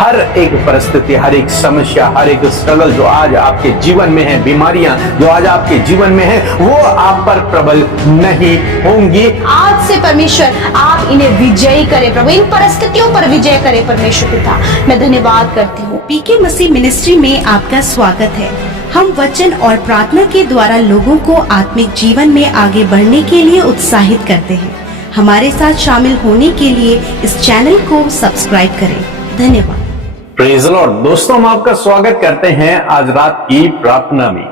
हर एक परिस्थिति, हर एक समस्या, हर एक स्ट्रगल जो आज आपके जीवन में है, बीमारियां जो आज आपके जीवन में है, वो आप पर प्रबल नहीं होंगी। आज से परमेश्वर आप इन्हें विजयी करे प्रभु, इन परिस्थितियों पर विजय करे परमेश्वर पिता। मैं धन्यवाद करती हूँ। पीके मसीह मिनिस्ट्री में आपका स्वागत है। हम वचन और प्रार्थना के द्वारा लोगों को आत्मिक जीवन में आगे बढ़ने के लिए उत्साहित करते हैं। हमारे साथ शामिल होने के लिए इस चैनल को सब्सक्राइब करें। धन्यवाद। Praise the Lord. दोस्तों, हम आपका स्वागत करते हैं आज रात की प्रार्थना में।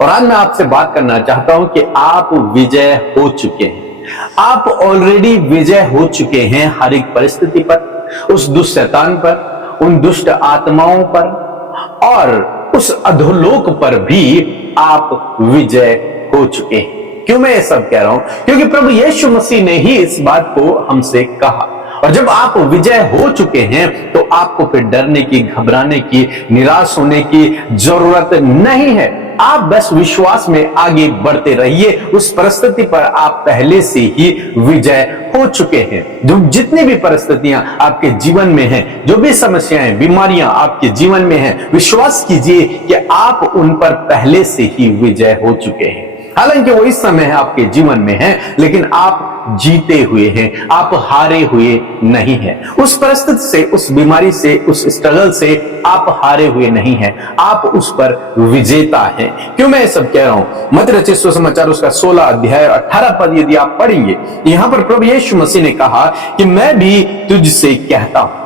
और आज मैं आपसे बात करना चाहता हूं कि आप विजय हो चुके हैं। आप ऑलरेडी विजय हो चुके हैं हर एक परिस्थिति पर, उस दुष्ट शैतान पर, उन दुष्ट आत्माओं पर और उस अधोलोक पर भी आप विजय हो चुके हैं। क्यों मैं ये सब कह रहा हूं? क्योंकि प्रभु यीशु मसीह ने ही इस बात को हमसे कहा। और जब आप विजय हो चुके हैं तो आपको फिर डरने की, घबराने की, निराश होने की जरूरत नहीं है। आप बस विश्वास में आगे बढ़ते रहिए। उस परिस्थिति पर आप पहले से ही विजय हो चुके हैं। जो जितनी भी परिस्थितियां आपके जीवन में हैं, जो भी समस्याएं, बीमारियां आपके जीवन में हैं, विश्वास कीजिए कि आप उन पर पहले से ही विजय हो चुके हैं। हालांकि वो इस समय आपके जीवन में है, लेकिन आप जीते हुए हैं, आप हारे हुए नहीं हैं। उस परिस्थिति से, उस बीमारी से, उस स्ट्रगल से आप हारे हुए नहीं हैं, आप उस पर विजेता हैं। क्यों मैं ये सब कह रहा हूं? मत्ती रचित सुसमाचार उसका 16 अध्याय 18 पद यदि आप पढ़ेंगे, यहां पर प्रभु यीशु मसीह ने कहा कि मैं भी तुझसे कहता हूं।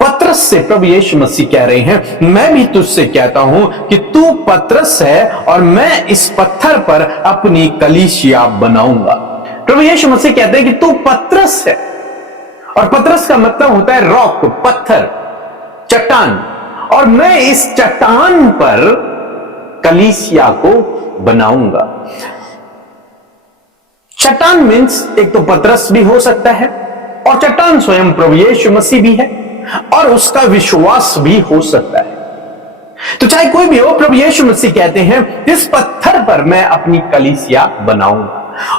पत्रस से प्रभु यीशु मसीह कह रहे हैं, मैं भी तुझसे कहता हूं कि तू पत्रस है और मैं इस पत्थर पर अपनी कलीसिया बनाऊंगा। प्रभु यीशु मसीह कहते हैं कि तू पत्रस है, और पत्रस का मतलब होता है रॉक, पत्थर, चट्टान, और मैं इस चट्टान पर कलीसिया को बनाऊंगा। चट्टान मीन्स एक तो पत्रस भी हो सकता है, और चट्टान स्वयं प्रभु यीशु मसीह भी है, और उसका विश्वास भी हो सकता है। तो चाहे कोई भी हो, प्रभु यीशु मसीह कहते हैं इस पत्थर पर मैं अपनी कलीसिया बनाऊंगा।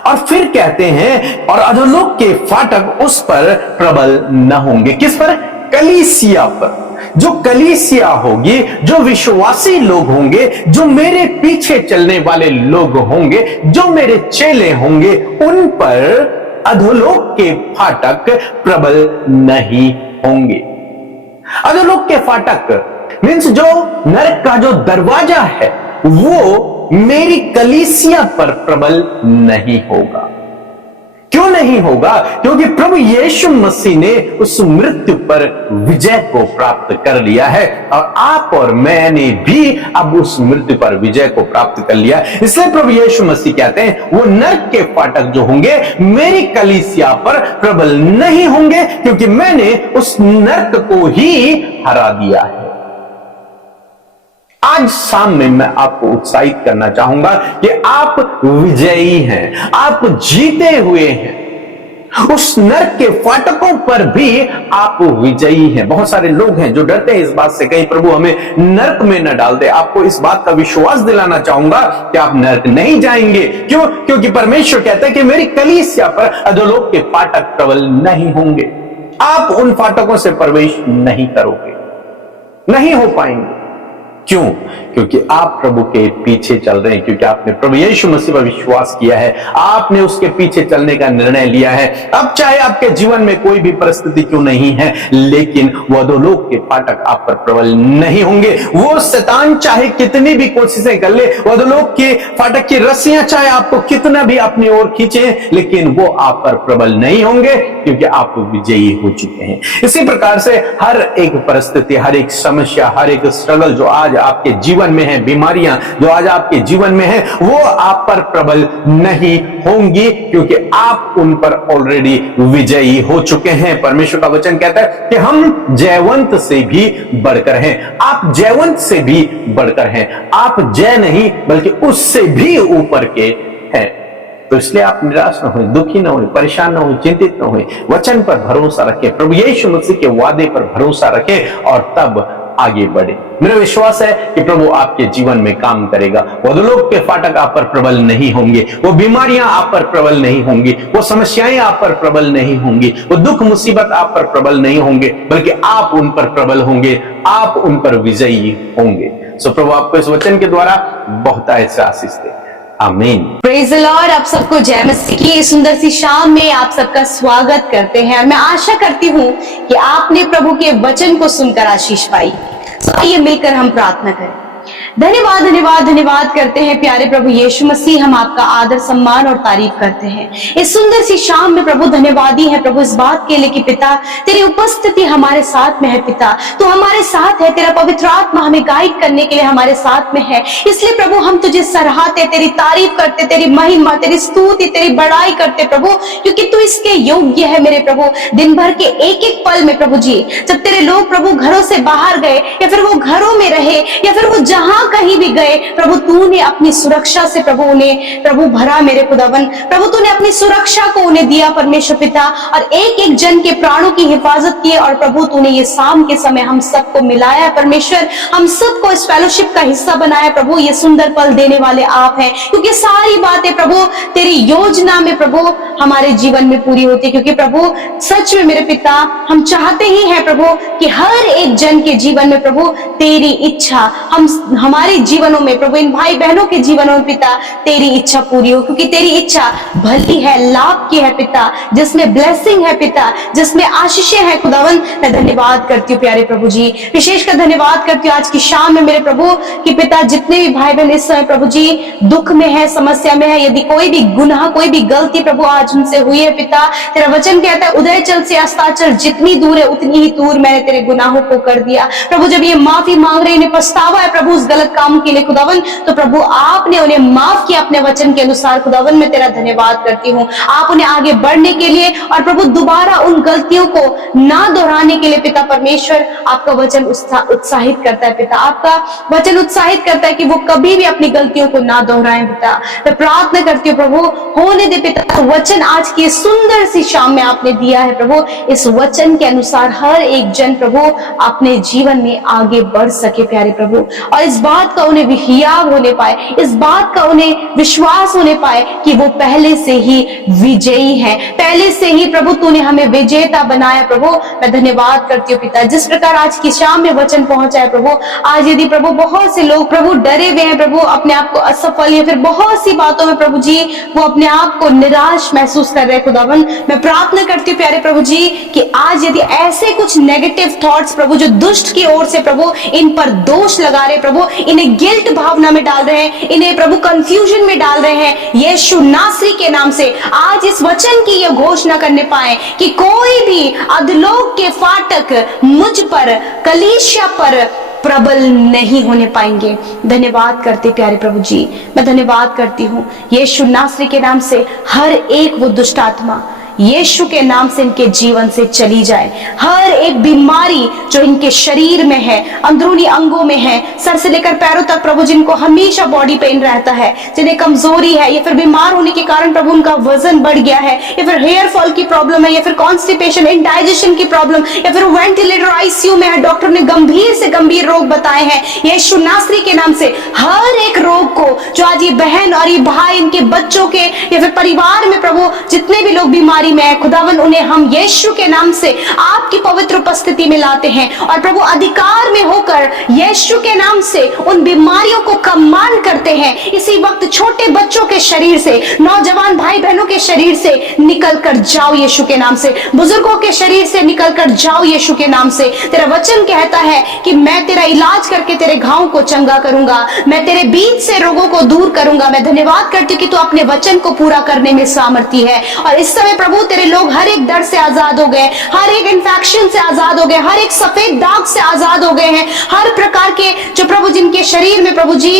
और फिर कहते हैं और अधोलोक के फाटक उस पर प्रबल न होंगे। किस पर? कलीसिया पर। जो कलीसिया होगी, जो विश्वासी लोग होंगे, जो मेरे पीछे चलने वाले लोग होंगे, जो मेरे चेले होंगे, उन पर अधोलोक के फाटक प्रबल नहीं होंगे। अधोलोक के फाटक मीन्स जो नरक का जो दरवाजा है, वो मेरी कलीसिया पर प्रबल नहीं होगा। क्यों नहीं होगा? क्योंकि प्रभु यीशु मसीह ने उस मृत्यु पर विजय को प्राप्त कर लिया है, और आप और मैंने भी अब उस मृत्यु पर विजय को प्राप्त कर लिया। इसलिए प्रभु यीशु मसीह कहते हैं वो नरक के फाटक जो होंगे मेरी कलीसिया पर प्रबल नहीं होंगे, क्योंकि मैंने उस नरक को ही हरा दिया है। आज शाम में मैं आपको उत्साहित करना चाहूंगा कि आप विजयी हैं, आप जीते हुए हैं। उस नरक के फाटकों पर भी आप विजयी हैं। बहुत सारे लोग हैं जो डरते हैं इस बात से, कहीं प्रभु हमें नरक में न डाल दे। आपको इस बात का विश्वास दिलाना चाहूंगा कि आप नरक नहीं जाएंगे। क्यों? क्योंकि परमेश्वर कहता है कि मेरी कलीसिया पर अधोलोक के फाटक प्रबल नहीं होंगे। आप उन फाटकों से प्रवेश नहीं करोगे, नहीं हो पाएंगे। क्यों? क्योंकि आप प्रभु के पीछे चल रहे हैं, क्योंकि आपने प्रभु यीशु मसीह पर विश्वास किया है, आपने उसके पीछे चलने का निर्णय लिया है। अब चाहे आपके जीवन में कोई भी परिस्थिति क्यों नहीं है, लेकिन वो अधोलोक के फाटक आप पर प्रबल नहीं होंगे। वो शैतान चाहे कितनी भी कोशिशें कर ले, वो अधोलोक के फाटक की रस्सियां चाहे आपको कितना भी अपनी ओर खींचे, लेकिन वो आप पर प्रबल नहीं होंगे, क्योंकि आप विजयी हो चुके हैं। इसी प्रकार से हर एक परिस्थिति, हर एक समस्या, हर एक स्ट्रगल जो आज आपके जीवन में है, बीमारियां जो आज आपके जीवन में है, वो आप पर प्रबल नहीं होंगी, क्योंकि आप उन पर ऑलरेडी विजयी हो चुके हैं। परमेश्वर का वचन कहता है कि हम जयवंत से भी बढ़कर हैं। आप जयवंत से भी बढ़कर हैं। आप जय नहीं बल्कि उससे भी ऊपर के हैं। तो इसलिए आप निराश न हो, दुखी न हो, परेशान न हो, चिंतित न हो। वचन पर भरोसा रखें, प्रभु यीशु मसीह के वादे पर भरोसा रखें, और तब आगे बढ़े। मेरा विश्वास है कि प्रभु आपके जीवन में काम करेगा। वो लोग के फाटक आप पर प्रबल नहीं होंगे, वो बीमारियां आप पर प्रबल नहीं होंगी, वो समस्याएं आप पर प्रबल नहीं होंगी, वो दुख मुसीबत आप पर प्रबल नहीं होंगे, बल्कि आप उन पर प्रबल होंगे, आप उन पर विजयी होंगे। सो प्रभु आपको इस वचन के द्वारा बहुत ऐसा आशीष दे। आमीन। Praise the Lord. आप सबको जय मसीह की इस सुंदर सी शाम में आप सबका स्वागत करते हैं और मैं आशा करती हूँ कि आपने प्रभु के वचन को सुनकर आशीष पाई। तो आइए मिलकर हम प्रार्थना करें। धन्यवाद धन्यवाद धन्यवाद करते हैं प्यारे प्रभु यीशु मसीह, हम आपका आदर सम्मान और तारीफ करते हैं इस सुंदर सी शाम में। प्रभु धन्यवादी है प्रभु इस बात के लिए कि पिता तेरी उपस्थिति हमारे साथ में है। पिता तू हमारे साथ है, तेरा पवित्र आत्मा हमें गाइड करने के लिए हमारे साथ में है। इसलिए प्रभु हम तुझे सराहते, तेरी तारीफ करते, तेरी महिमा, तेरी स्तुति, तेरी बड़ाई करते प्रभु, क्योंकि तू इसके योग्य है मेरे प्रभु। दिन भर के एक एक पल में प्रभु जी, जब तेरे लोग प्रभु घरों से बाहर गए या फिर वो घरों में रहे या फिर वो जहां कहीं भी गए, प्रभु तूने अपनी सुरक्षा से प्रभु उन्हें प्रभु भरा मेरे खुदावन। प्रभु तूने अपनी सुरक्षा को उन्हें दिया परमेश्वर पिता, और एक एक जन के प्राणों की हिफाजत की। और प्रभु तूने ये शाम के समय हम सबको मिलाया परमेश्वर, हम सबको इस फेलोशिप का हिस्सा बनाया प्रभु। ये सुंदर पल देने वाले आप हैं, क्योंकि सारी बातें प्रभु तेरी योजना में प्रभु हमारे जीवन में पूरी होती है। क्योंकि प्रभु सच में मेरे पिता हम चाहते ही हैं प्रभु कि हर एक जन के जीवन में प्रभु तेरी इच्छा हमारे जीवनों में प्रभु, इन भाई बहनों के जीवनों में पिता तेरी इच्छा पूरी हो। क्योंकि तेरी इच्छा भली है, लाभ की है पिता, जिसमें ब्लेसिंग है पिता, जिसमें आशीषें हैं खुदावन। मैं धन्यवाद करती हूँ प्यारे प्रभु जी, विशेषकर धन्यवाद करती हूँ आज की शाम में मेरे प्रभु कि पिता जितने भी भाई बहन इस समय प्रभु जी दुख में है, समस्या में है, यदि कोई भी गुनाह, कोई भी गलती प्रभु आज उनसे हुई है पिता, तेरा वचन कहता है उदयचल से अस्ताचल जितनी दूर है उतनी ही दूर मैंने तेरे गुनाहों को कर दिया। प्रभु जब ये माफी मांग रहे, इन्हें पछतावा है प्रभु उस गलत काम के लिए खुदावन, तो प्रभु आपने उन्हें माफ किया अपने वचन के अनुसार खुदावन। मैं तेरा धन्यवाद करती हूँ आप उन्हें आगे बढ़ने के लिए और प्रभु दोबारा उन गलतियों को ना दोहराने के लिए पिता परमेश्वर। आपका वचन उत्साहित करता है पिता, आपका वचन उत्साहित करता है कि वो कभी भी अपनी गलतियों को ना दोहराएं पिता। मैं प्रार्थना करती हूँ प्रभु होने दे पिता, तो वचन आज की सुंदर सी शाम में आपने दिया है प्रभु, इस वचन के अनुसार हर एक जन प्रभु अपने जीवन में आगे बढ़ सके प्यारे प्रभु, और इस बात का उन्हें हियाव होने पाए, इस बात का उन्हें विश्वास होने पाए कि वो पहले से ही विजयी है, पहले से ही प्रभु तूने हमें विजेता बनाया प्रभु। मैं धन्यवाद करती हूँ पिता, जिस प्रकार आज की शाम में वचन पहुंचा है प्रभु। आज यदि प्रभु बहुत से लोग प्रभु डरे हुए हैं प्रभु, अपने आप को असफल या फिर बहुत सी बातों में प्रभु जी वो अपने आप को निराश महसूस कर रहे हैं खुदावन, मैं प्रार्थना करती हूँ प्यारे प्रभु जी कि आज यदि ऐसे कुछ नेगेटिव थॉट्स प्रभु जो दुष्ट की ओर से प्रभु इन पर दोष लगा रहे प्रभु, इन्हें गिल्ट भावना में डाल रहे हैं, इन्हें प्रभु कंफ्यूजन में डाल रहे हैं, यीशु नासरी के नाम से आज इस वचन की यह घोषणा करने पाए कि कोई भी अधलोक के फाटक मुझ पर, कलीसिया पर प्रबल नहीं होने पाएंगे। धन्यवाद करते प्यारे प्रभु जी, मैं धन्यवाद करती हूँ यीशु नासरी के नाम से हर एक वो दुष्ट आत्मा यीशु के नाम से इनके जीवन से चली जाए। हर एक बीमारी जो इनके शरीर में है, अंदरूनी अंगों में है, सर से लेकर पैरों तक प्रभु, जिनको हमेशा बॉडी पेन रहता है, जिन्हें कमजोरी है या फिर बीमार होने के कारण प्रभु उनका वजन बढ़ गया है, या फिर हेयर फॉल की प्रॉब्लम है, या फिर कॉन्स्टिपेशन, इंडाइजेशन की प्रॉब्लम, या फिर वेंटिलेटर आईसीयू में है, डॉक्टर ने गंभीर से गंभीर रोग बताए हैं, यीशु नासरी के नाम से हर एक रोग को जो आज ये बहन और ये भाई, इनके बच्चों के या फिर परिवार में प्रभु जितने भी लोग बीमारी में खुदावन, उन्हें हम यीशु के नाम से आपकी पवित्र उपस्थिति में लाते हैं और प्रभु अधिकार में होकर यीशु के नाम से उन बीमारियों को कमांड करते हैं। इसी वक्त छोटे बच्चों के शरीर से, नौजवान भाई बहनों के शरीर से निकल कर जाओ यीशु के नाम से, बुजुर्गों के शरीर से निकल कर जाओ यीशु के नाम से। तेरा वचन कहता है कि मैं तेरा इलाज करके तेरे घाव को चंगा करूंगा, मैं तेरे बीच से रोगों को दूर करूंगा। मैं धन्यवाद करती हूँ कि तू अपने वचन को पूरा करने में सामर्थी है, और इस समय प्रभु तेरे लोग हर एक डर से आजाद हो गए, हर एक इन्फेक्शन से आजाद हो गए, हर एक सफेद दाग से आजाद हो गए हैं, हर प्रकार के जो प्रभु जिनके शरीर में प्रभु जी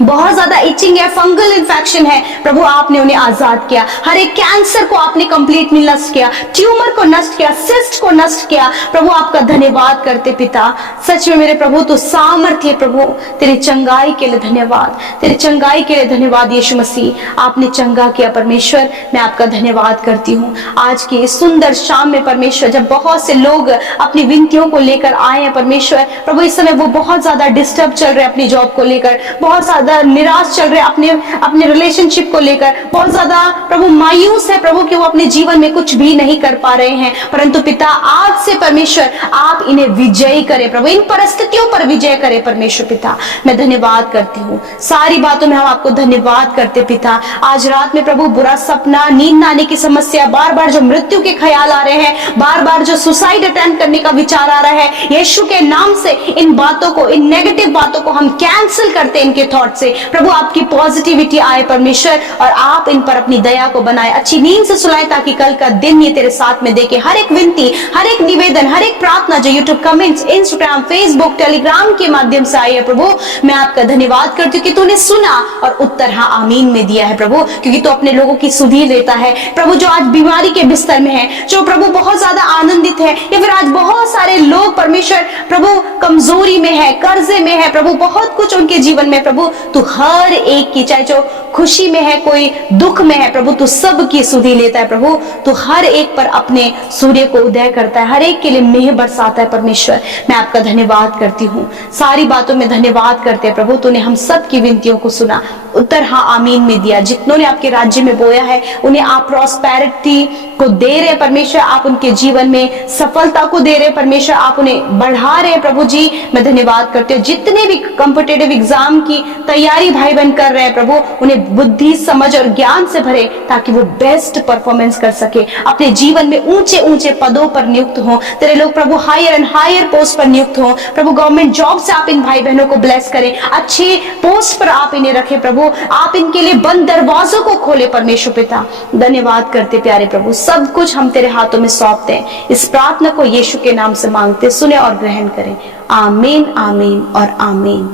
बहुत ज्यादा इचिंग है, फंगल इन्फेक्शन है, प्रभु आपने उन्हें आजाद किया। हर एक कैंसर को आपने कंप्लीटली नष्ट किया, ट्यूमर को नष्ट किया, सिस्ट को नष्ट किया। प्रभु आपका धन्यवाद करते पिता। सच में मेरे प्रभु तो सामर्थ्य प्रभु, तेरी चंगाई के लिए धन्यवाद, तेरी चंगाई के लिए धन्यवाद यीशु मसीह। आपने चंगा किया परमेश्वर, मैं आपका धन्यवाद करती हूँ। आज की इस सुंदर शाम में परमेश्वर, जब बहुत से लोग अपनी विनतियों को लेकर आए हैं परमेश्वर, प्रभु इस समय वो बहुत ज्यादा डिस्टर्ब चल रहे हैं अपनी जॉब को लेकर, बहुत ज्यादा निराश चल रहे अपने रिलेशनशिप को लेकर, बहुत ज्यादा प्रभु मायूस है प्रभु कि वो अपने जीवन में कुछ भी नहीं कर पा रहे हैं। परंतु पिता आज से परमेश्वर आप इन्हें विजयी करें प्रभु, इन परिस्थितियों पर विजय करें परमेश्वर पिता। मैं धन्यवाद करती हूँ, सारी बातों में हम आपको धन्यवाद करते पिता। आज रात में प्रभु बुरा सपना, नींद आने की समस्या, बार बार जो मृत्यु के ख्याल आ रहे हैं, बार बार जो सुसाइड अटेम्प्ट करने का विचार आ रहा है, यीशु के नाम से इन बातों को, इन नेगेटिव बातों को हम कैंसिल करते हैं इनके थॉट से। प्रभु आपकी पॉजिटिविटी आए परमेश्वर, और आप इन पर अपनी दया को बनाए, अच्छी नींद से सुलाए, ताकि कल का दिन ये तेरे साथ में देखे। हर एक विनती, हर एक निवेदन, हर एक प्रार्थना जो YouTube comments, Instagram, Facebook, Telegram के माध्यम से आई है प्रभु, मैं आपका धन्यवाद करती हूँ कि तूने सुना और उत्तर हाँ आमीन में दिया है प्रभु, क्योंकि तू अपने लोगों की सुधि लेता है प्रभु। जो आज बीमारी के बिस्तर में है, जो प्रभु बहुत ज्यादा आनंदित है, या फिर आज बहुत सारे लोग परमेश्वर प्रभु कमजोरी में है, कर्जे में है प्रभु, बहुत कुछ उनके जीवन में प्रभु, तू हर एक की, चाहे जो खुशी में है, कोई दुख में है प्रभु, तू सबकी सुधि लेता है प्रभु। तू हर एक पर अपने सूर्य को उदय करता है, हर एक के लिए मेह बरसाता है परमेश्वर। मैं आपका धन्यवाद करती हूँ, सारी बातों में धन्यवाद करते हैं प्रभु। तूने हम सब की विनतियों को सुना, उत्तर हाँ आमीन में दिया। जितनों ने आपके राज्य में बोया है उन्हें आप प्रॉस्पेरिटी को दे रहे परमेश्वर, आप उनके जीवन में सफलता को दे रहे परमेश्वर, आप उन्हें बढ़ा रहे प्रभु जी। मैं धन्यवाद करती हूँ। जितने भी कॉम्पिटिटिव एग्जाम की तैयारी भाई बहन कर रहे हैं प्रभु, उन्हें बुद्धि, समझ और ज्ञान से भरे, ताकि वो बेस्ट परफॉर्मेंस कर सके, अपने जीवन में ऊंचे ऊंचे पदों पर नियुक्त हो तेरे लोग प्रभु, हायर एंड हायर पोस्ट पर नियुक्त हो प्रभु। गवर्नमेंट जॉब से आप इन भाई बहनों को ब्लेस करें, अच्छे पोस्ट पर आप इन्हें रखें प्रभु, आप इनके लिए बंद दरवाजों को खोले परमेश्वर पिता। धन्यवाद करते प्यारे प्रभु, सब कुछ हम तेरे हाथों में सौंपते हैं। इस प्रार्थना को यीशु के नाम से मांगते, सुने और ग्रहण करें। आमीन, आमीन और आमीन।